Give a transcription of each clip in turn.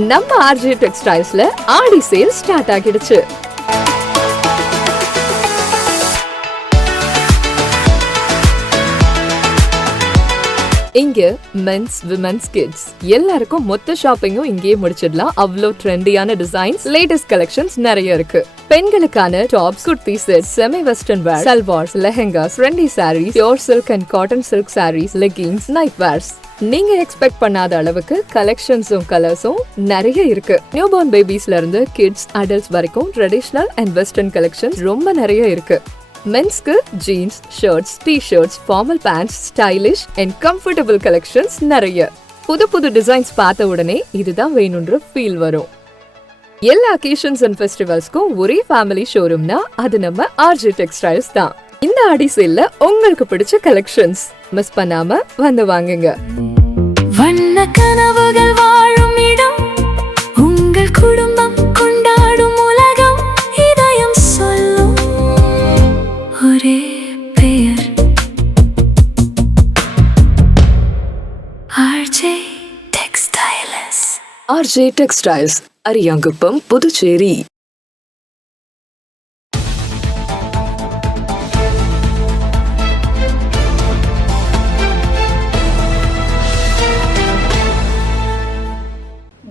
நம்ம ஆர்ஜே டெக்ஸ்டைல்ஸ்ல ஆடி sale start ஆகிடுச்சு. இங்க மென்ஸ், விமென்ஸ், கிட்ஸ் எல்லாருக்கும் மொத்த ஷாப்பிங்கும் இங்கேயே முடிச்சிடலாம். அவ்வளோ ட்ரெண்டியான டிசைன்ஸ், லேட்டஸ்ட் கலெக்ஷன்ஸ் நிறைய இருக்கு. பெண்களுக்கான tops, kurti set, semi western wear, salwars, lehengas, trendy saris, pure silk and cotton silk saris, leggings, night wears, நீங்க எக்ஸ்பெக்ட் பண்ணாத அளவுக்கு கலெக்ஷன்ஸும் கலர்ஸும் நிறைய இருக்கு. நியூ பார்ன் பேபிஸ்ல இருந்து கிட்ஸ், அடல்ட்ஸ் வரைக்கும் ட்ரெடிஷனல் அண்ட் வெஸ்டர்ன் கலெக்ஷன்ஸ் ரொம்ப நிறைய இருக்கு. மென்ஸ்க்கு jeans, shirts, T-shirts, formal pants, stylish and comfortable collections நிறைய. புது புது டிசைன்ஸ் பார்த்த உடனே இதுதான் வேணும்ன்ற ஃபீல் வரும். எல்லா அக்கேஷன்ஸ் அண்ட் ஃபெஸ்டிவல்ஸ்க்கும் ஒரே ஃபேமிலி ஷோரூம்னா அது நம்ம ஆர்ஜே டெக்ஸ்டைல்ஸ் தான். இந்த ஆடி சேல்ல உங்களுக்கு பிடிச்ச கலெக்ஷன்ஸ் மிஸ் பண்ணாம வந்து வாங்குங்க. வண்ண கனவுகள் வாழும் இடம், உங்கள் குடும்பம் கொண்டாடும் உலகம், இதயம் சொல்லும் ஒரே பெயர், RJ textiles. RJ textiles, Ariyankuppam, Puducherry.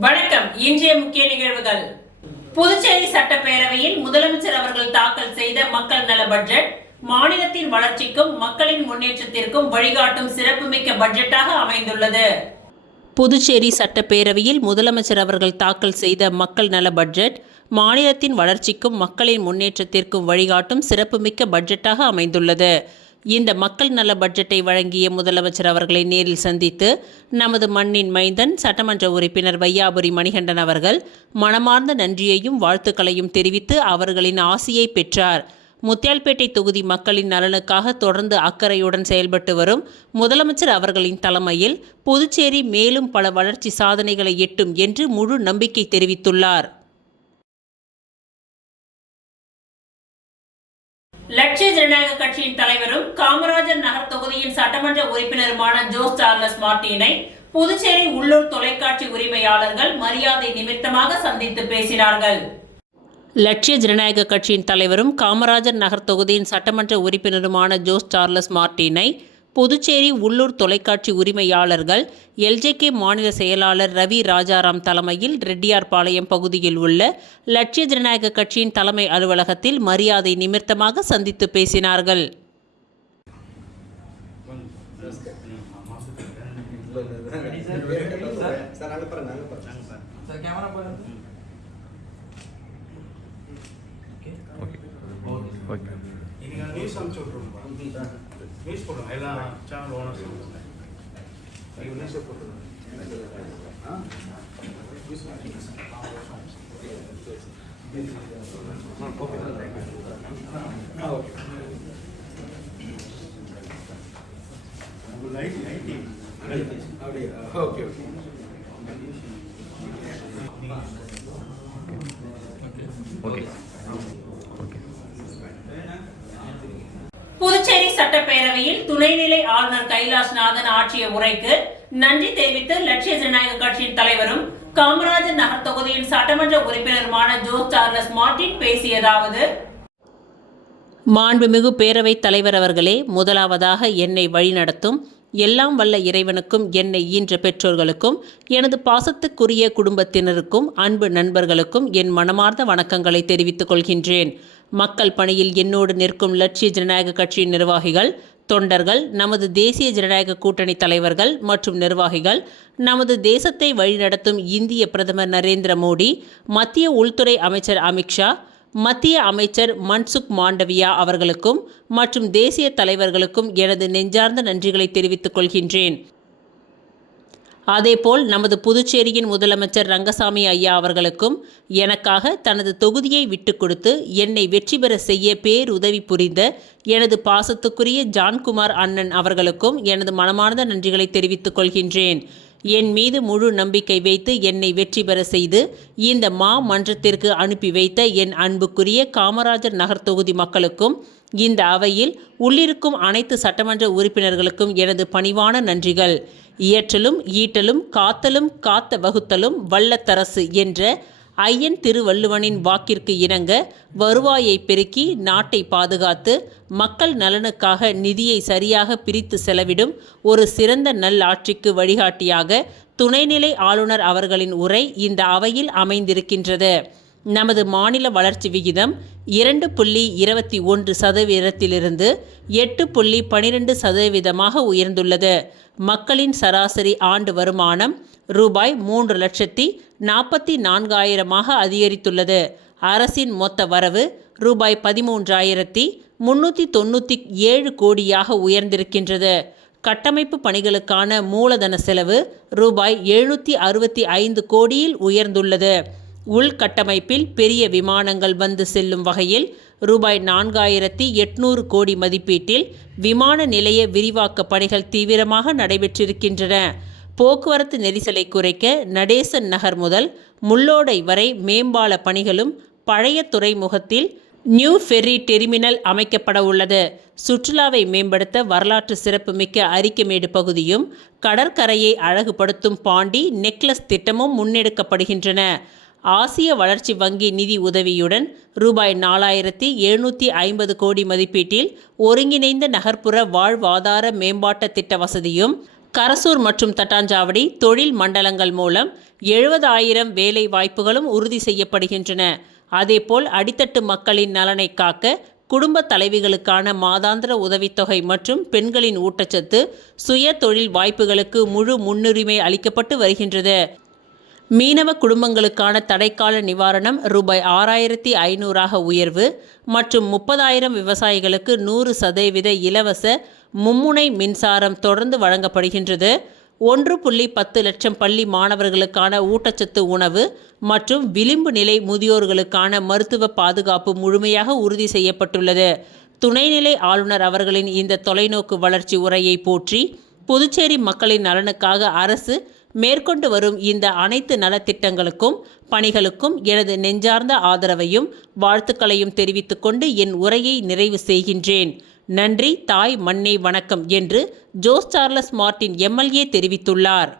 வணக்கம். இன்றைய முக்கிய நிகழ்வுகள். புதுச்சேரி சட்டப்பேரவையில் முதலமைச்சர் அவர்கள் தாக்கல் செய்த மக்கள் நல பட்ஜெட் மாநிலத்தின் வளர்ச்சிக்கும் மக்களின் முன்னேற்றத்திற்கும் வழிகாட்டும் சிறப்புமிக்க பட்ஜெட்டாக அமைந்துள்ளது. புதுச்சேரி சட்டப்பேரவையில் முதலமைச்சர் அவர்கள் தாக்கல் செய்த மக்கள் நல பட்ஜெட் மாநிலத்தின் வளர்ச்சிக்கும் மக்களின் முன்னேற்றத்திற்கும் வழிகாட்டும் சிறப்புமிக்க பட்ஜெட்டாக அமைந்துள்ளது. இந்த மக்கள் நல பட்ஜெட்டை வழங்கிய முதலமைச்சர் அவர்களை நேரில் சந்தித்து நமது மண்ணின் மைந்தன் சட்டமன்ற உறுப்பினர் வையாபுரி மணிகண்டன் அவர்கள் மனமார்ந்த நன்றியையும் வாழ்த்துக்களையும் தெரிவித்து அவர்களின் ஆசியை பெற்றார். முத்தியால்பேட்டை தொகுதி மக்களின் நலனுக்காக தொடர்ந்து அக்கறையுடன் செயல்பட்டு வரும் முதலமைச்சர் அவர்களின் தலைமையில் புதுச்சேரி மேலும் பல வளர்ச்சி சாதனைகளை எட்டும் என்று முழு நம்பிக்கை தெரிவித்துள்ளார். லட்சிய ஜனநாயக கட்சியின் தலைவரும் காமராஜர் நகர் தொகுதியின் சட்டமன்ற உறுப்பினருமான ஜோஸ் சார்லஸ் மார்டினை புதுச்சேரி உள்ளூர் தொலைக்காட்சி உரிமையாளர்கள் மரியாதை நிமித்தமாக சந்தித்து பேசினார்கள். லட்சிய ஜனநாயக கட்சியின் தலைவரும் காமராஜர் நகர் தொகுதியின் சட்டமன்ற உறுப்பினருமான ஜோஸ் சார்லஸ் மார்டினை புதுச்சேரி உள்ளூர் தொலைக்காட்சி உரிமையாளர்கள் எல்ஜேகே மாநில செயலாளர் ரவி ராஜாராம் தலைமையில் ரெட்டியார்பாளையம் பகுதியில் உள்ள லட்சிய ஜனநாயக கட்சியின் தலைமை அலுவலகத்தில் மரியாதை நிமித்தமாக சந்தித்து பேசினார்கள். நியூஸ் போடுறோம், எல்லா சேனல் ஓனர்ஸ் நியூஸை போட்டுருவோம். Okay okay. புதுச்சேரி சட்டப்பேரவையில் துணைநிலை ஆளுநர் கைலாஷ்நாதன் ஆற்றிய உரைக்கு நன்றி தெரிவித்து லட்சிய ஜனநாயக கட்சியின் தலைவரும் காமராஜர் நகர் தொகுதியின் சட்டமன்ற உறுப்பினருமான ஜோஸ் சார்லஸ் மார்டின் பேசியதாவது: மாண்புமிகு பேரவைத் தலைவர் அவர்களே, முதலாவதாக என்னை வழிநடத்தும் எல்லாம் வல்ல இறைவனுக்கும், என்னை ஈன்ற பெற்றோர்களுக்கும், எனது பாசத்துக்குரிய குடும்பத்தினருக்கும், அன்பு நண்பர்களுக்கும் என் மனமார்ந்த வணக்கங்களை தெரிவித்துக் கொள்கின்றேன். மக்கள் பணியில் என்னோடு நிற்கும் லட்சிய ஜனநாயக கட்சியின் நிர்வாகிகள், தொண்டர்கள், நமது தேசிய ஜனநாயக கூட்டணி தலைவர்கள் மற்றும் நிர்வாகிகள், நமது தேசத்தை வழிநடத்தும் இந்திய பிரதமர் நரேந்திர மோடி, மத்திய உள்துறை அமைச்சர் அமித்ஷா, மத்திய அமைச்சர் மன்சுக் மாண்டவியா அவர்களுக்கும் மற்றும் தேசிய தலைவர்களுக்கும் எனது நெஞ்சார்ந்த நன்றிகளை தெரிவித்துக் கொள்கின்றேன். அதேபோல் நமது புதுச்சேரியின் முதலமைச்சர் ரங்கசாமி ஐயா அவர்களுக்கும் எனக்காக தனது தொகுதியை விட்டு கொடுத்து என்னை வெற்றி பெற செய்ய பேருதவி புரிந்த எனது பாசத்துக்குரிய ஜான்குமார் அண்ணன் அவர்களுக்கும் எனது மனமார்ந்த நன்றிகளை தெரிவித்துக் கொள்கின்றேன். என் மீது முழு நம்பிக்கை வைத்து என்னை வெற்றி பெற செய்து இந்த மன்றத்திற்கு அனுப்பி வைத்த என் அன்புக்குரிய காமராஜர் நகர் தொகுதி மக்களுக்கும் இந்த அவையில் உள்ளிருக்கும் அனைத்து சட்டமன்ற உறுப்பினர்களுக்கும் எனது பணிவான நன்றிகள். இயற்றலும் ஈட்டலும் காத்தலும் காத்த வகுத்தலும் வல்லத்தரசு என்ற ஐயன் திருவள்ளுவனின் வாக்கிற்கு இணங்க வருவாயை பெருக்கி நாட்டை பாதுகாத்து மக்கள் நலனுக்காக நிதியை சரியாக பிரித்து செலவிடும் ஒரு சிறந்த நல்லாட்சிக்கு வழிகாட்டியாக துணைநிலை ஆளுநர் அவர்களின் உரை இந்த அவையில் அமைந்திருக்கின்றது. நமது மாநில வளர்ச்சி விகிதம் 2.21% 8.12% உயர்ந்துள்ளது. மக்களின் சராசரி ஆண்டு வருமானம் ரூபாய் 3,44,000 அதிகரித்துள்ளது. அரசின் மொத்த வரவு ரூபாய் 13,397 கோடியாக உயர்ந்திருக்கின்றது. கட்டமைப்பு பணிகளுக்கான மூலதன செலவு ரூபாய் 765 கோடியில் உயர்ந்துள்ளது. உள்கட்டமைப்பில் பெரிய விமானங்கள் வந்து செல்லும் வகையில் ரூபாய் 4,800 கோடி மதிப்பீட்டில் விமான நிலைய விரிவாக்க பணிகள் தீவிரமாக நடைபெற்றிருக்கின்றன. போக்குவரத்து நெரிசலை குறைக்க நடேசன் நகர் முதல் முள்ளோடை வரை மேம்பால பணிகளும் பழைய துறைமுகத்தில் நியூ ஃபெர்ரி டெர்மினல் அமைக்கப்பட உள்ளது. சுற்றுலாவை மேம்படுத்த வரலாற்று சிறப்புமிக்க அரிக்கமேடு பகுதியும் கடற்கரையை அழகுபடுத்தும் பாண்டி நெக்லஸ் திட்டமும் முன்னெடுக்கப்படுகின்றன. ஆசிய வளர்ச்சி வங்கி நிதி உதவியுடன் ரூபாய் 4,750 கோடி மதிப்பீட்டில் ஒருங்கிணைந்த நகர்ப்புற வாழ்வாதார மேம்பாட்டு திட்ட வசதியும் கரசூர் மற்றும் தட்டாஞ்சாவடி தொழில் மண்டலங்கள் மூலம் 70,000 வேலை வாய்ப்புகளும் உறுதி செய்யப்படுகின்றன. அதேபோல் அடித்தட்டு மக்களின் நலனை காக்க குடும்ப தலைவிகளுக்கான மாதாந்திர உதவித்தொகை மற்றும் பெண்களின் ஊட்டச்சத்து சுய தொழில் வாய்ப்புகளுக்கு முழு முன்னுரிமை அளிக்கப்பட்டு வருகின்றது. மீனவ குடும்பங்களுக்கான தடைக்கால நிவாரணம் ரூபாய் 6,500 உயர்வு மற்றும் 30,000 விவசாயிகளுக்கு 100% இலவச மும்முனை மின்சாரம் தொடர்ந்து வழங்கப்படுகின்றது. 1.10 லட்சம் பள்ளி மாணவர்களுக்கான ஊட்டச்சத்து உணவு மற்றும் விளிம்பு நிலை முதியோர்களுக்கான மருத்துவ பாதுகாப்பு முழுமையாக உறுதி செய்யப்பட்டுள்ளது. துணைநிலை ஆளுநர் அவர்களின் இந்த தொலைநோக்கு வளர்ச்சி உரையை போற்றி புதுச்சேரி மக்களின் நலனுக்காக அரசு மேற்கொண்டு வரும் இந்த அனைத்து நலத்திட்டங்களுக்கும் பணிகளுக்கும் எனது நெஞ்சார்ந்த ஆதரவையும் வாழ்த்துக்களையும் தெரிவித்துக் கொண்டு என் உரையை நிறைவு செய்கின்றேன். நன்றி, தாய் மண்ணே வணக்கம் என்று ஜோஸ் சார்லஸ் மார்ட்டின் MLA தெரிவித்துள்ளார்.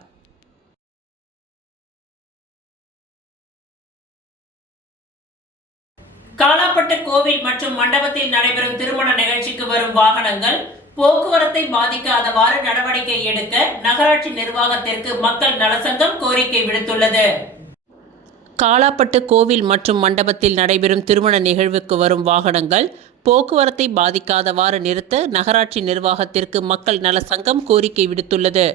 காலாப்பட்டு கோவில் மற்றும் மண்டபத்தில் நடைபெறும் திருமண நிகழ்ச்சிக்கு வரும் வாகனங்கள் போக்குவரத்தை பாதிக்காதவாறு நடவடிக்கை எடுக்க நகராட்சி நிர்வாகத்திற்கு மக்கள் நலசங்கம் கோரிக்கை விடுத்துள்ளது. காலாப்பட்டு கோவில் மற்றும் மண்டபத்தில் நடைபெறும் திருமண நிகழ்வுக்கு வரும் வாகனங்கள் போக்குவரத்தை பாதிக்காதவாறு நிறுத்த நகராட்சி நிர்வாகத்திற்கு மக்கள் நல சங்கம் கோரிக்கை விடுத்துள்ளது.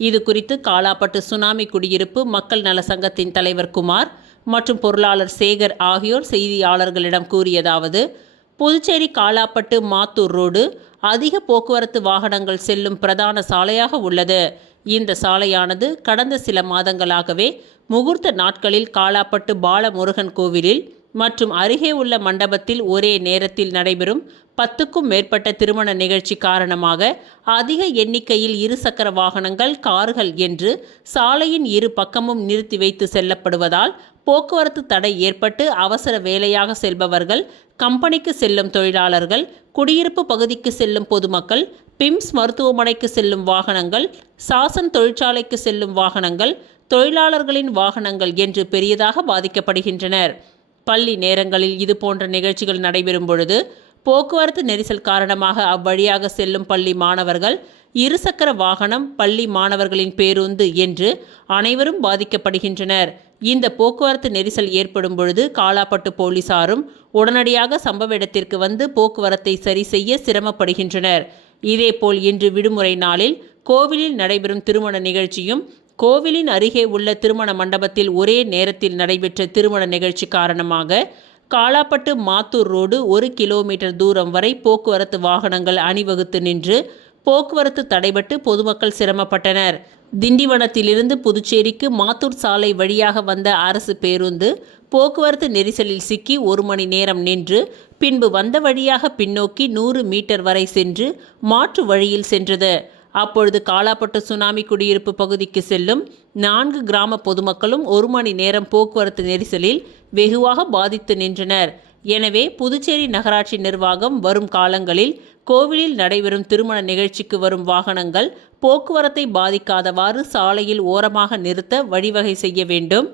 இது குறித்து காலாப்பட்டு சுனாமி குடியிருப்பு மக்கள் நல சங்கத்தின் தலைவர் குமார் மற்றும் பொருளாளர் சேகர் ஆகியோர் செய்தியாளர்களிடம் கூறியதாவது: புதுச்சேரி காலாப்பட்டு மாத்தூர் ரோடு அதிக போக்குவரத்து வாகனங்கள் செல்லும் பிரதான சாலையாக உள்ளது. இந்த சாலையானது கடந்த சில மாதங்களாகவே முகூர்த்த நாட்களில் காலாப்பட்டு பாலமுருகன் கோவிலில் மற்றும் அருகே உள்ள மண்டபத்தில் ஒரே நேரத்தில் நடைபெறும் 10க்கும் மேற்பட்ட திருமண நிகழ்ச்சி காரணமாக அதிக எண்ணிக்கையில் இருசக்கர வாகனங்கள், கார்கள் என்று சாலையின் இரு பக்கமும் நிறுத்தி வைத்து செல்லப்படுவதால் போக்குவரத்து தடை ஏற்பட்டு அவசர வேலையாக செல்பவர்கள், கம்பெனிக்கு செல்லும் தொழிலாளர்கள், குடியிருப்பு பகுதிக்கு செல்லும் பொதுமக்கள், பிம்ஸ் மருத்துவமனைக்கு செல்லும் வாகனங்கள், சாசன் தொழிற்சாலைக்கு செல்லும் வாகனங்கள், தொழிலாளர்களின் வாகனங்கள் என்று பெரியதாக பாதிக்கப்படுகின்றனர். பள்ளி நேரங்களில் இது போன்ற நிகழ்ச்சிகள் நடைபெறும் பொழுது போக்குவரத்து நெரிசல் காரணமாக அவ்வழியாக செல்லும் பள்ளி மாணவர்கள், இருசக்கர வாகனம், பள்ளி மாணவர்களின் பேருந்து என்று அனைவரும் பாதிக்கப்படுகின்றனர். இந்த போக்குவரத்து நெரிசல் ஏற்படும் பொழுது காலாப்பட்டு போலீசாரும் உடனடியாக சம்பவ இடத்திற்கு வந்து போக்குவரத்தை சரி செய்ய சிரமப்படுகின்றனர். இதேபோல் இன்று விடுமுறை நாளில் கோவிலில் நடைபெறும் திருமண நிகழ்ச்சியும் கோவிலின் அருகே உள்ள திருமண மண்டபத்தில் ஒரே நேரத்தில் நடைபெற்ற திருமண நிகழ்ச்சி காரணமாக காலாப்பட்டு மாத்தூர் ரோடு 1 கிலோமீட்டர் தூரம் வரை போக்குவரத்து வாகனங்கள் அணிவகுத்து நின்று போக்குவரத்து தடைபட்டு பொதுமக்கள் சிரமப்பட்டனர். திண்டிவனத்திலிருந்து புதுச்சேரிக்கு மாத்தூர் சாலை வழியாக வந்த அரசு பேருந்து போக்குவரத்து நெரிசலில் சிக்கி 1 மணி நேரம் நின்று பின்பு வந்த வழியாக பின்னோக்கி 100 மீட்டர் வரை சென்று மாற்று வழியில் சென்றது. அப்பொழுது காலாப்பட்டு சுனாமி குடியிருப்பு பகுதிக்கு செல்லும் 4 கிராம பொதுமக்களும் 1 மணி நேரம் போக்குவரத்து நெரிசலில் வெகுவாக பாதித்து நின்றனர். எனவே புதுச்சேரி நகராட்சி நிர்வாகம் வரும் காலங்களில் கோவிலில் நடைபெறும் திருமண நிகழ்ச்சிக்கு வரும் வாகனங்கள் போக்குவரத்தை பாதிக்காதவாறு சாலையில் ஓரமாக நிறுத்த வழிவகை செய்ய வேண்டும்.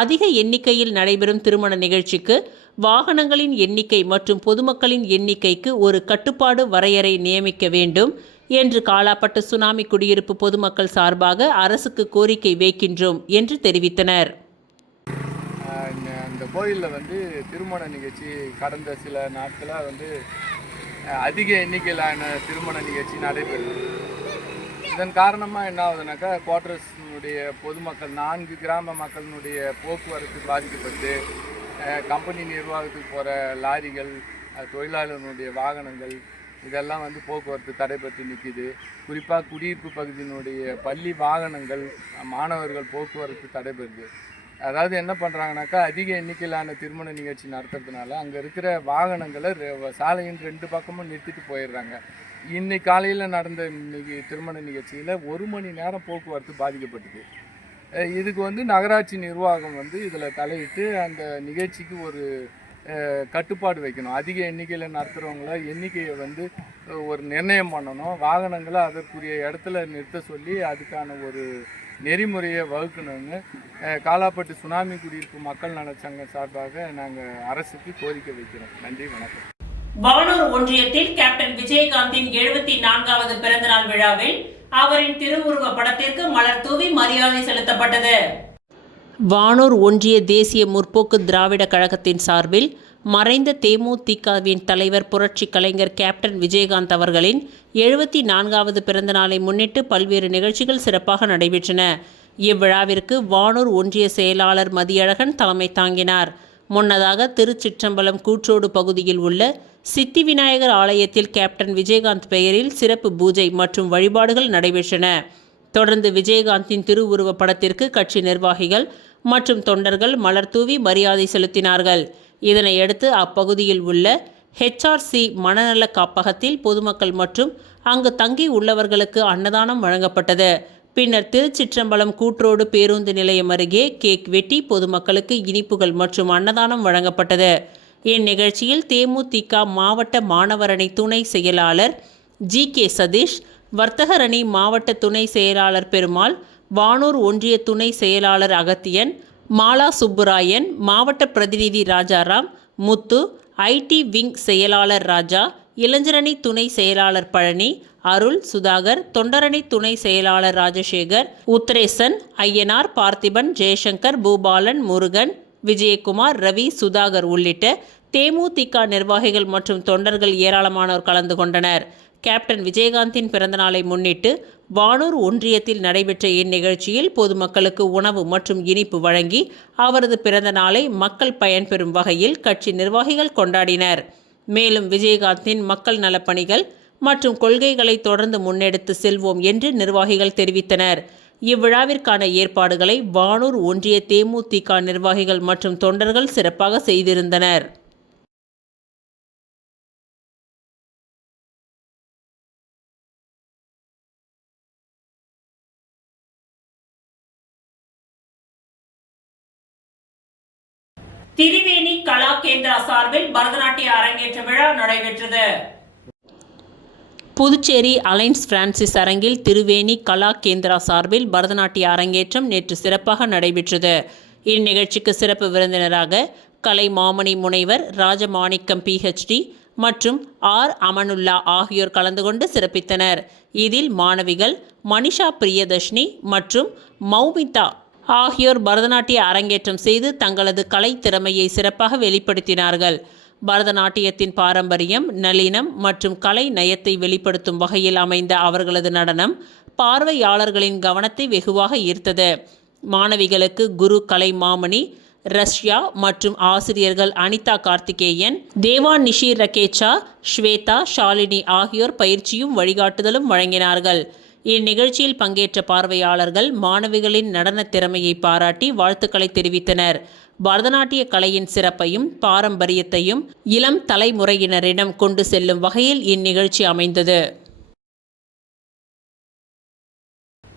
அதிக எண்ணிக்கையில் நடைபெறும் திருமண நிகழ்ச்சிக்கு வாகனங்களின் எண்ணிக்கை மற்றும் பொதுமக்களின் எண்ணிக்கைக்கு ஒரு கட்டுப்பாடு வரையறை நியமிக்க வேண்டும் என்று காலாப்பட்டு சுனாமி குடியிருப்பு பொதுமக்கள் சார்பாக அரசுக்கு கோரிக்கை வைக்கின்றோம் என்று தெரிவித்தனர். இந்த கோயிலில் திருமண நிகழ்ச்சி கடந்த சில நாட்களாக அதிக எண்ணிக்கையிலான திருமண நிகழ்ச்சி நடைபெறுது. இதன் காரணமாக என்ன ஆகுதுனாக்கா, குவார்டர்ஸினுடைய பொதுமக்கள் 4 கிராம மக்களினுடைய போக்குவரத்து பாதிக்கப்பட்டு கம்பெனி நிர்வாகத்துக்கு போகிற லாரிகள், தொழிலாளர்களுடைய வாகனங்கள் இதெல்லாம் போக்குவரத்து தடைபட்டு நிற்கிது. குறிப்பாக குடியிருப்பு பகுதியினுடைய பள்ளி வாகனங்கள், மாணவர்கள் போக்குவரத்து தடைபடுது. அதாவது என்ன பண்ணுறாங்கனாக்கா, அதிக எண்ணிக்கையிலான திருமண நிகழ்ச்சி நடத்துறதுனால அங்கே இருக்கிற வாகனங்களை சாலையின் 2 பக்கமும் நிறுத்திட்டு போயிடுறாங்க. இன்னைக்கு காலையில் நடந்த திருமண நிகழ்ச்சியில் 1 மணி நேரம் போக்குவரத்து பாதிக்கப்பட்டது. இதுக்கு நகராட்சி நிர்வாகம் இதில் தலையிட்டு அந்த நிகழ்ச்சிக்கு ஒரு கட்டுப்பாடு வைக்கணும். அதிக எண்ணிக்கையில் நடத்துகிறவங்கள எண்ணிக்கையை ஒரு நிர்ணயம் பண்ணணும். வாகனங்களை அதற்குரிய இடத்துல நிறுத்த சொல்லி அதுக்கான ஒரு நெறிமுறையை வகுக்கணும்னு காலாப்பட்டு சுனாமி குடியிருப்பு மக்கள் நலச்சங்கம் சார்பாக நாங்கள் அரசுக்கு கோரிக்கை வைக்கிறோம். நன்றி, வணக்கம். வானூர் ஒன்றியத்தில் கேப்டன் விஜயகாந்தின் 74வது பிறந்தநாள் விழாவில் அவரின் திருவுருவ படத்திற்கு மலர் தூவி மரியாதை செலுத்தப்பட்டது. வானூர் ஒன்றிய தேசிய முற்போக்கு திராவிட கழகத்தின் சார்பில் மறைந்த தேமுதிகவின் தலைவர் புரட்சி கலைஞர் கேப்டன் விஜயகாந்த் அவர்களின் 74வது பிறந்தநாளை முன்னிட்டு பல்வேறு நிகழ்ச்சிகள் சிறப்பாக நடைபெற்றன. இவ்விழாவிற்கு வானூர் ஒன்றிய செயலாளர் மதியழகன் தலைமை தாங்கினார். முன்னதாக திருச்சிற்றம்பலம் கூற்றோடு பகுதியில் உள்ள சித்தி விநாயகர் ஆலயத்தில் கேப்டன் விஜயகாந்த் பெயரில் சிறப்பு பூஜை மற்றும் வழிபாடுகள் நடைபெற்றன. தொடர்ந்து விஜயகாந்தின் திருவுருவ படத்திற்கு கட்சி நிர்வாகிகள் மற்றும் தொண்டர்கள் மலர் தூவி மரியாதை செலுத்தினார்கள். இதனையடுத்து அப்பகுதியில் உள்ள HRC மனநல காப்பகத்தில் பொதுமக்கள் மற்றும் அங்கு தங்கி உள்ளவர்களுக்கு அன்னதானம் வழங்கப்பட்டது. பின்னர் திருச்சிற்றம்பலம் கூற்றோடு பேருந்து நிலையம் அருகே கேக் வெட்டி பொதுமக்களுக்கு இனிப்புகள் மற்றும் அன்னதானம் வழங்கப்பட்டது. இந்நிகழ்ச்சியில் தேமுதிக மாவட்ட மாணவரணி துணை செயலாளர் GK சதீஷ், வர்த்தகரணி மாவட்ட துணை செயலாளர் பெருமாள், வானூர் ஒன்றிய துணை செயலாளர் அகத்தியன், மாலா சுப்புராயன், மாவட்ட பிரதிநிதி ராஜாராம், முத்து, IT விங் செயலாளர் ராஜா, இளைஞரணி துணை செயலாளர் பழனி, அருள், சுதாகர், தொண்டரணி துணை செயலாளர் ராஜசேகர், உத்ரேசன், ஐயனார், பார்த்திபன், ஜெயசங்கர், பூபாலன், முருகன், விஜயகுமார், ரவி, சுதாகர் உள்ளிட்ட தேமுதிக நிர்வாகிகள் மற்றும் தொண்டர்கள் ஏராளமானோர் கலந்து கொண்டனர். கேப்டன் விஜயகாந்தின் பிறந்தநாளை முன்னிட்டு வானூர் ஒன்றியத்தில் நடைபெற்ற இந்நிகழ்ச்சியில் பொதுமக்களுக்கு உணவு மற்றும் இனிப்பு வழங்கி அவரது பிறந்த நாளை மக்கள் பயன்பெறும் வகையில் கட்சி நிர்வாகிகள் கொண்டாடினர். மேலும் விஜயகாந்தின் மக்கள் நலப்பணிகள் மற்றும் கொள்கைகளை தொடர்ந்து முன்னெடுத்து செல்வோம் என்று நிர்வாகிகள் தெரிவித்தனர். இவ்விழாவிற்கான ஏற்பாடுகளை வானூர் ஒன்றிய தேமுதிக நிர்வாகிகள் மற்றும் தொண்டர்கள் சிறப்பாக செய்திருந்தனர். திரிவேணி கலா கேந்திரா சார்பில் பரதநாட்டிய அரங்கேற்ற விழா நடைபெற்றது. புதுச்சேரி அலைன்ஸ் பிரான்சிஸ் அரங்கில் திருவேணி கலா கேந்திரா சார்பில் பரதநாட்டிய அரங்கேற்றம் நேற்று சிறப்பாக நடைபெற்றது. இந்நிகழ்ச்சிக்கு சிறப்பு விருந்தினராக கலை மாமணி முனைவர் ராஜமாணிக்கம் PhD மற்றும் R அமனுல்லா ஆகியோர் கலந்து கொண்டு சிறப்பித்தனர். இதில் மாணவிகள் மனிஷா பிரியதர்ஷினி மற்றும் மௌமிதா ஆகியோர் பரதநாட்டிய அரங்கேற்றம் செய்து தங்களது கலை திறமையை சிறப்பாக வெளிப்படுத்தினார்கள். பரதநாட்டியத்தின் பாரம்பரியம், நளினம் மற்றும் கலை நயத்தை வெளிப்படுத்தும் வகையில் அமைந்த அவர்களது நடனம் பார்வையாளர்களின் கவனத்தை வெகுவாக ஈர்த்தது. மாணவிகளுக்கு குரு கலை மாமணி ரஷ்யா மற்றும் ஆசிரியர்கள் அனிதா கார்த்திகேயன், தேவாநிஷி ரகேச்சா, ஸ்வேதா, ஷாலினி ஆகியோர் பயிற்சியும் வழிகாட்டுதலும் வழங்கினார்கள். இந்நிகழ்ச்சியில் பங்கேற்ற பார்வையாளர்கள் மாணவிகளின் நடன திறமையை பாராட்டி வாழ்த்துக்களை தெரிவித்தனர். பரதநாட்டிய கலையின் சிறப்பையும் பாரம்பரியத்தையும் இளம் தலைமுறையினரிடம் கொண்டு செல்லும் வகையில் இந்நிகழ்ச்சி அமைந்தது.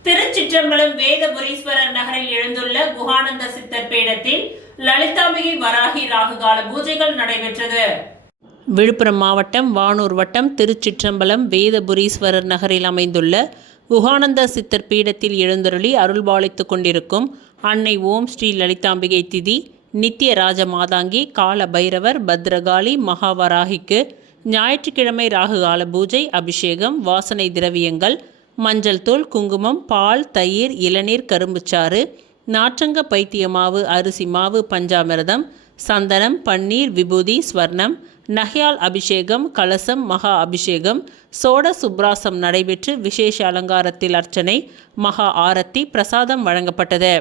திருச்சிற்றம்பலம் வேதபுரீஸ்வரர் நகரில் எழுந்துள்ள குஹானந்த சித்தர் பீடத்தில் லலிதாம்பிகை வராகி ராகுகால பூஜைகள் நடைபெற்றது. விழுப்புரம் மாவட்டம் வானூர் வட்டம் திருச்சிற்றம்பலம் வேதபுரீஸ்வரர் நகரில் அமைந்துள்ள குகானந்த சித்தர் பீடத்தில் எழுந்தருளி அருள்பாலித்து கொண்டிருக்கும் அன்னை ஓம் ஸ்ரீ லலிதாம்பிகை திதி, நித்திய ராஜ மாதாங்கி, கால பைரவர், பத்ரகாளி, மகாவராகிக்கு ஞாயிற்றுக்கிழமை ராகுகால பூஜை, அபிஷேகம், வாசனை திரவியங்கள், மஞ்சள் தூள், குங்குமம், பால், தயிர், இளநீர், கரும்புச்சாறு, நாற்றங்க பைத்திய மாவு, அரிசி மாவு, பஞ்சாமிர்தம், சந்தனம், பன்னீர், விபூதி, ஸ்வர்ணம், நகையால் அபிஷேகம், கலசம், மகா அபிஷேகம், சோட சுப்ராசம் நடைபெற்று விசேஷ அலங்காரத்தில் அர்ச்சனை, மகா ஆரத்தி, பிரசாதம் வழங்கப்பட்டது.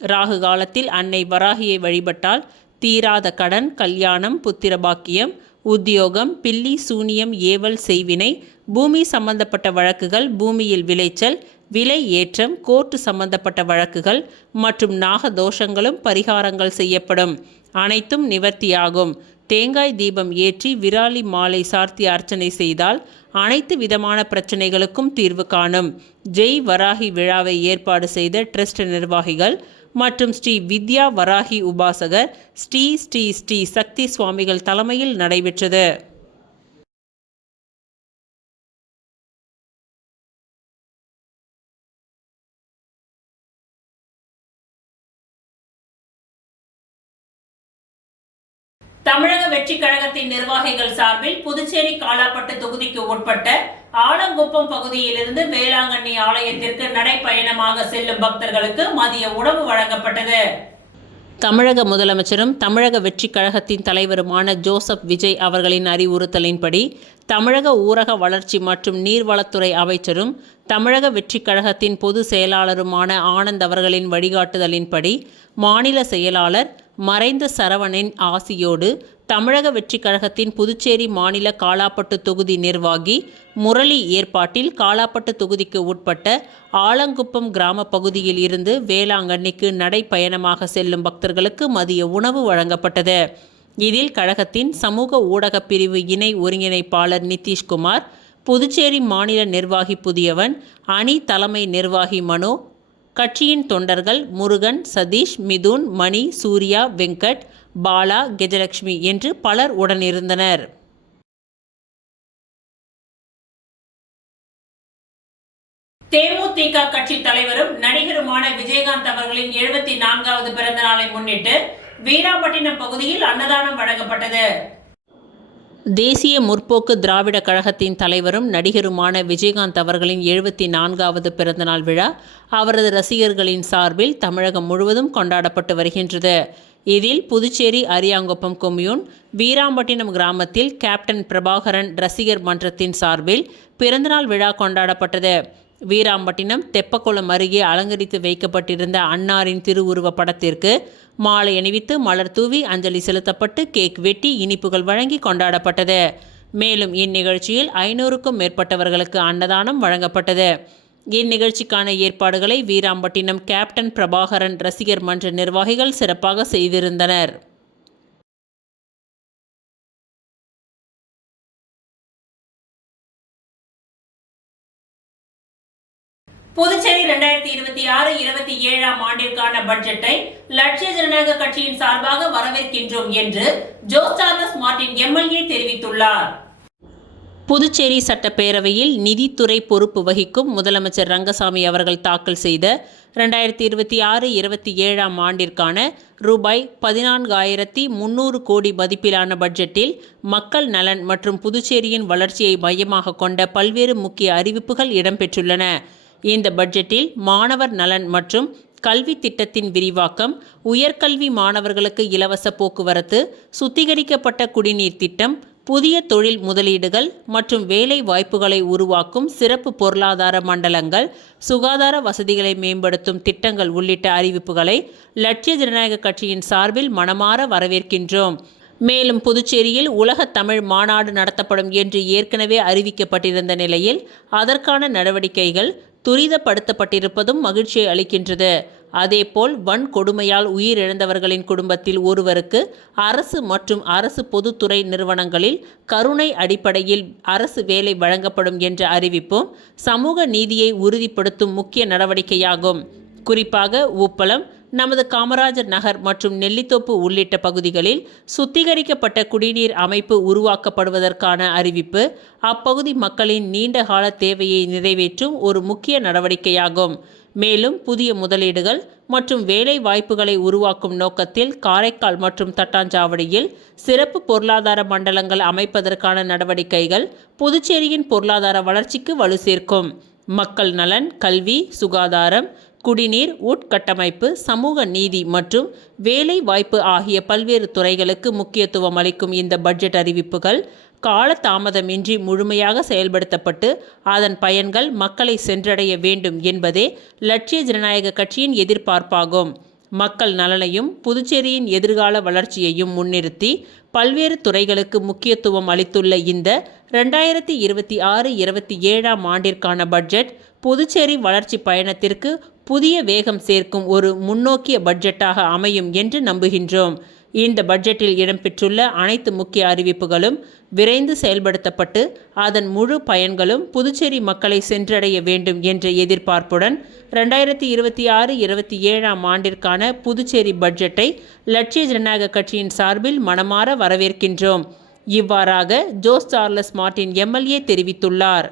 ராகு காலத்தில் அன்னை வராகியை வழிபட்டால் தீராத கடன், கல்யாணம், புத்திர பாக்கியம், உத்தியோகம், பில்லி சூனியம், ஏவல், செய்வினை, பூமி சம்பந்தப்பட்ட வழக்குகள், பூமியில் விளைச்சல், விலை ஏற்றம், கோர்ட்டு சம்பந்தப்பட்ட வழக்குகள் மற்றும் நாக தோஷங்களும் பரிகாரங்கள் செய்யப்படும். அனைத்தும் நிவர்த்தியாகும். தேங்காய் தீபம் ஏற்றி விராலி மாலை சார்த்தி அர்ச்சனை செய்தால் அனைத்து விதமான பிரச்சனைகளுக்கும் தீர்வு காணும். ஜெய் வராகி விழாவை ஏற்பாடு செய்த ட்ரஸ்ட் நிர்வாகிகள் மற்றும் ஸ்ரீ வித்யா வராகி உபாசகர் ஸ்ரீ ஸ்ரீ ஸ்ரீ சக்தி சுவாமிகள் தலைமையில் நடைபெற்றது. தமிழக வெற்றி கழகத்தின் நிர்வாகிகள் சார்பில் புதுச்சேரி காலாப்பட்டு தொகுதிக்கு உட்பட்ட ஆலங்குப்பம் பகுதியிலிருந்து வேளாங்கண்ணி ஆலயத்திற்கு நடைப்பயணமாக செல்லும் பக்தர்களுக்கு மதிய உணவு வழங்கப்பட்டது. தமிழக முதலமைச்சரும் தமிழக வெற்றி கழகத்தின் தலைவருமான ஜோசப் விஜய் அவர்களின் அறிவுறுத்தலின்படி தமிழக ஊரக வளர்ச்சி மற்றும் நீர்வளத்துறை அமைச்சரும் தமிழக வெற்றி கழகத்தின் பொதுச் செயலாளருமான ஆனந்த் அவர்களின் வழிகாட்டுதலின்படி மாநில செயலாளர் மறைந்த சரவணின் ஆசியோடு தமிழக வெற்றி கழகத்தின் புதுச்சேரி மாநில காலாப்பட்டு தொகுதி நிர்வாகி முரளி ஏற்பாட்டில் காலாப்பட்டு தொகுதிக்கு உட்பட்ட ஆலங்குப்பம் கிராம பகுதியில் இருந்து வேளாங்கண்ணிக்கு நடைப்பயணமாக செல்லும் பக்தர்களுக்கு மதிய உணவு வழங்கப்பட்டது. இதில் கழகத்தின் சமூக ஊடக பிரிவு இணை ஒருங்கிணைப்பாளர் நிதிஷ்குமார், புதுச்சேரி மாநில நிர்வாகி புதியவன், அணி தலைமை நிர்வாகி மனோ, கட்சியின் தொண்டர்கள் முருகன், சதீஷ், மிதுன், மணி, சூர்யா, வெங்கட், பாலா, கெஜலட்சுமி என்று பலர் உடனிருந்தனர். தேமுதிக கட்சி தலைவரும் நடிகருமான விஜயகாந்த் அவர்களின் 74வது பிறந்த நாளை முன்னிட்டு வீராம்பட்டினம் பகுதியில் அன்னதானம் வழங்கப்பட்டது. தேசிய முற்போக்கு திராவிட கழகத்தின் தலைவரும் நடிகருமான விஜயகாந்த் அவர்களின் 74வது பிறந்தநாள் விழா அவரது ரசிகர்களின் சார்பில் தமிழகம் முழுவதும் கொண்டாடப்பட்டு வருகின்றது. இதில் புதுச்சேரி அரியாங்குப்பம் கொம்யூன் வீராம்பட்டினம் கிராமத்தில் கேப்டன் பிரபாகரன் ரசிகர் மன்றத்தின் சார்பில் பிறந்தநாள் விழா கொண்டாடப்பட்டது. வீராம்பட்டினம் தெப்பக்குளம் அருகே அலங்கரித்து வைக்கப்பட்டிருந்த அன்னாரின் திருவுருவ படத்திற்கு மாலை அணிவித்து மலர் தூவி அஞ்சலி செலுத்தப்பட்டு கேக் வெட்டி இனிப்புகள் வழங்கி கொண்டாடப்பட்டது. மேலும் இந்நிகழ்ச்சியில் 500க்கும் மேற்பட்டவர்களுக்கு அன்னதானம் வழங்கப்பட்டது. இந்நிகழ்ச்சிக்கான ஏற்பாடுகளை வீராம்பட்டினம் கேப்டன் பிரபாகரன் ரசிகர் மன்ற நிர்வாகிகள் சிறப்பாக செய்திருந்தனர். புதுச்சேரி 2026-27 ஆண்டிற்கான பட்ஜெட்டை லட்சிய ஜனநாயக கட்சியின் சார்பாக வரவேற்கின்றோம் என்று ஜோஸ் சார்லஸ் மார்டின் எம்எல்ஏ தெரிவித்துள்ளார். புதுச்சேரி சட்டப்பேரவையில் நிதித்துறை பொறுப்பு வகிக்கும் முதலமைச்சர் ரங்கசாமி அவர்கள் தாக்கல் செய்த 2026-27 ஆண்டிற்கான ரூபாய் 14,300 கோடி மதிப்பிலான பட்ஜெட்டில் மக்கள் நலன் மற்றும் புதுச்சேரியின் வளர்ச்சியை மையமாக கொண்ட பல்வேறு முக்கிய அறிவிப்புகள் இடம்பெற்றுள்ளன. இந்த பட்ஜெட்டில் மாணவர் நலன் மற்றும் கல்வி திட்டத்தின் விரிவாக்கம், உயர்கல்வி மாணவர்களுக்கு இலவச போக்குவரத்து, சுத்திகரிக்கப்பட்ட குடிநீர் திட்டம், புதிய தொழில் முதலீடுகள் மற்றும் வேலை வாய்ப்புகளை உருவாக்கும் சிறப்பு பொருளாதார மண்டலங்கள், சுகாதார வசதிகளை மேம்படுத்தும் திட்டங்கள் உள்ளிட்ட அறிவிப்புகளை லட்சிய ஜனநாயக கட்சியின் சார்பில் மனமாற வரவேற்கின்றோம். மேலும் புதுச்சேரியில் உலக தமிழ் மாநாடு நடத்தப்படும் என்று ஏற்கனவே அறிவிக்கப்பட்டிருந்த நிலையில் அதற்கான நடவடிக்கைகள் துரிதப்படுத்தப்பட்டிருப்பதும் மகிழ்ச்சியை அளிக்கின்றது. அதேபோல் வன்கொடுமையால் உயிரிழந்தவர்களின் குடும்பத்தில் ஒருவருக்கு அரசு மற்றும் அரசு பொதுத்துறை நிறுவனங்களில் கருணை அடிப்படையில் அரசு வேலை வழங்கப்படும் என்ற அறிவிப்பும் சமூக நீதியை உறுதிப்படுத்தும் முக்கிய நடவடிக்கையாகும். குறிப்பாக உப்பளம், நமது காமராஜர் நகர் மற்றும் நெல்லித்தோப்பு உள்ளிட்ட பகுதிகளில் சுத்திகரிக்கப்பட்ட குடிநீர் அமைப்பு உருவாக்கப்படுவதற்கான அறிவிப்பு அப்பகுதி மக்களின் நீண்டகால தேவையை நிறைவேற்றும் ஒரு முக்கிய நடவடிக்கையாகும். மேலும் புதிய முதலீடுகள் மற்றும் வேலை வாய்ப்புகளை உருவாக்கும் நோக்கத்தில் காரைக்கால் மற்றும் தட்டாஞ்சாவடியில் சிறப்பு பொருளாதார மண்டலங்கள் அமைப்பதற்கான நடவடிக்கைகள் புதுச்சேரியின் பொருளாதார வளர்ச்சிக்கு வலு சேர்க்கும். மக்கள் நலன், கல்வி, சுகாதாரம், குடிநீர், உட்கட்டமைப்பு, சமூக நீதி மற்றும் வேலை வாய்ப்பு ஆகிய பல்வேறு துறைகளுக்கு முக்கியத்துவம் அளிக்கும் இந்த பட்ஜெட் அறிவிப்புகள் காலதாமதமின்றி முழுமையாக செயல்படுத்தப்பட்டு அதன் பயன்கள் மக்களை சென்றடைய வேண்டும் என்பதே லட்சிய ஜனநாயக கட்சியின் எதிர்பார்ப்பாகும். மக்கள் நலனையும் புதுச்சேரியின் எதிர்கால வளர்ச்சியையும் முன்னிறுத்தி பல்வேறு துறைகளுக்கு முக்கியத்துவம் அளித்துள்ள இந்த 2026-27 ஆண்டிற்கான பட்ஜெட் புதுச்சேரி வளர்ச்சி பயணத்திற்கு புதிய வேகம் சேர்க்கும் ஒரு முன்னோக்கிய பட்ஜெட்டாக அமையும் என்று நம்புகின்றோம். இந்த பட்ஜெட்டில் இடம்பெற்றுள்ள அனைத்து முக்கிய அறிவிப்புகளும் விரைந்து செயல்படுத்தப்பட்டு அதன் முழு பயன்களும் புதுச்சேரி மக்களை சென்றடைய வேண்டும் என்ற எதிர்பார்ப்புடன் 2026-27 ஆண்டிற்கான புதுச்சேரி பட்ஜெட்டை லட்சிய ஜனநாயக கட்சியின் சார்பில் மனமாற வரவேற்கின்றோம். இவ்வாறாக ஜோஸ் சார்லஸ் மார்ட்டின் எம்எல்ஏ தெரிவித்துள்ளார்.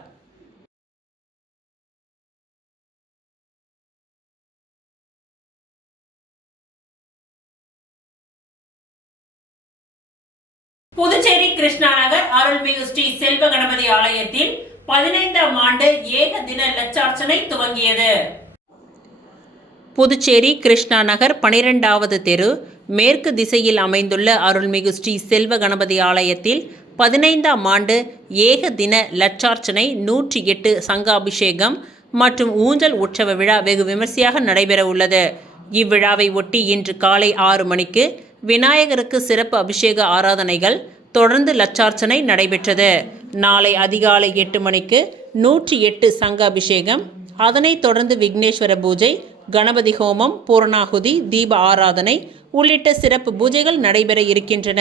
புதுச்சேரி கிருஷ்ணா நகர் அருள்மிகு ஸ்ரீ செல்வ கணபதி ஆலயத்தில் 15ஆம் ஆண்டு ஏக தின லட்சார்ச்சனை துவங்கியது. புதுச்சேரி கிருஷ்ணா நகர் 12வது தெரு மேற்கு திசையில் அமைந்துள்ள அருள்மிகு ஸ்ரீ செல்வ கணபதி ஆலயத்தில் 15ஆம் ஆண்டு ஏக தின லட்சார்ச்சனை 108 சங்காபிஷேகம் மற்றும் ஊஞ்சல் உற்சவ விழா வெகு விமர்சையாக நடைபெற உள்ளது. இவ்விழாவை ஒட்டி இன்று காலை 6 மணிக்கு விநாயகருக்கு சிறப்பு அபிஷேக ஆராதனைகள் தொடர்ந்து லட்சார்ச்சனை நடைபெற்றது. நாளை அதிகாலை 8 மணிக்கு 108 சங்க அபிஷேகம், அதனைத் தொடர்ந்து விக்னேஸ்வர பூஜை, கணபதி ஹோமம், பூரணாகுதி, தீப ஆராதனை உள்ளிட்ட சிறப்பு பூஜைகள் நடைபெற இருக்கின்றன.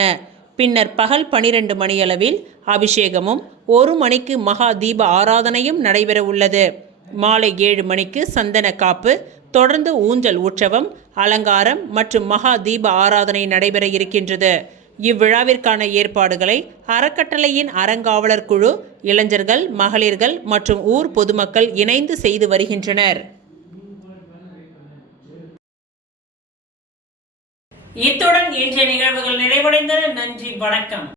பின்னர் பகல் 12 மணியளவில் அபிஷேகமும் 1 மணிக்கு மகா தீப ஆராதனையும் நடைபெற உள்ளது. மாலை 7 மணிக்கு சந்தன காப்பு, தொடர்ந்து ஊஞ்சல் உற்சவம், அலங்காரம் மற்றும் மகா தீப ஆராதனை நடைபெற இருக்கின்றது. இவ்விழாவிற்கான ஏற்பாடுகளை அறக்கட்டளையின் அறங்காவலர் குழு, இளைஞர்கள், மகளிர்கள் மற்றும் ஊர் பொதுமக்கள் இணைந்து செய்து வருகின்றனர். இத்துடன் இன்றைய நிகழ்வுகள் நிறைவடைந்தன. நன்றி, வணக்கம்.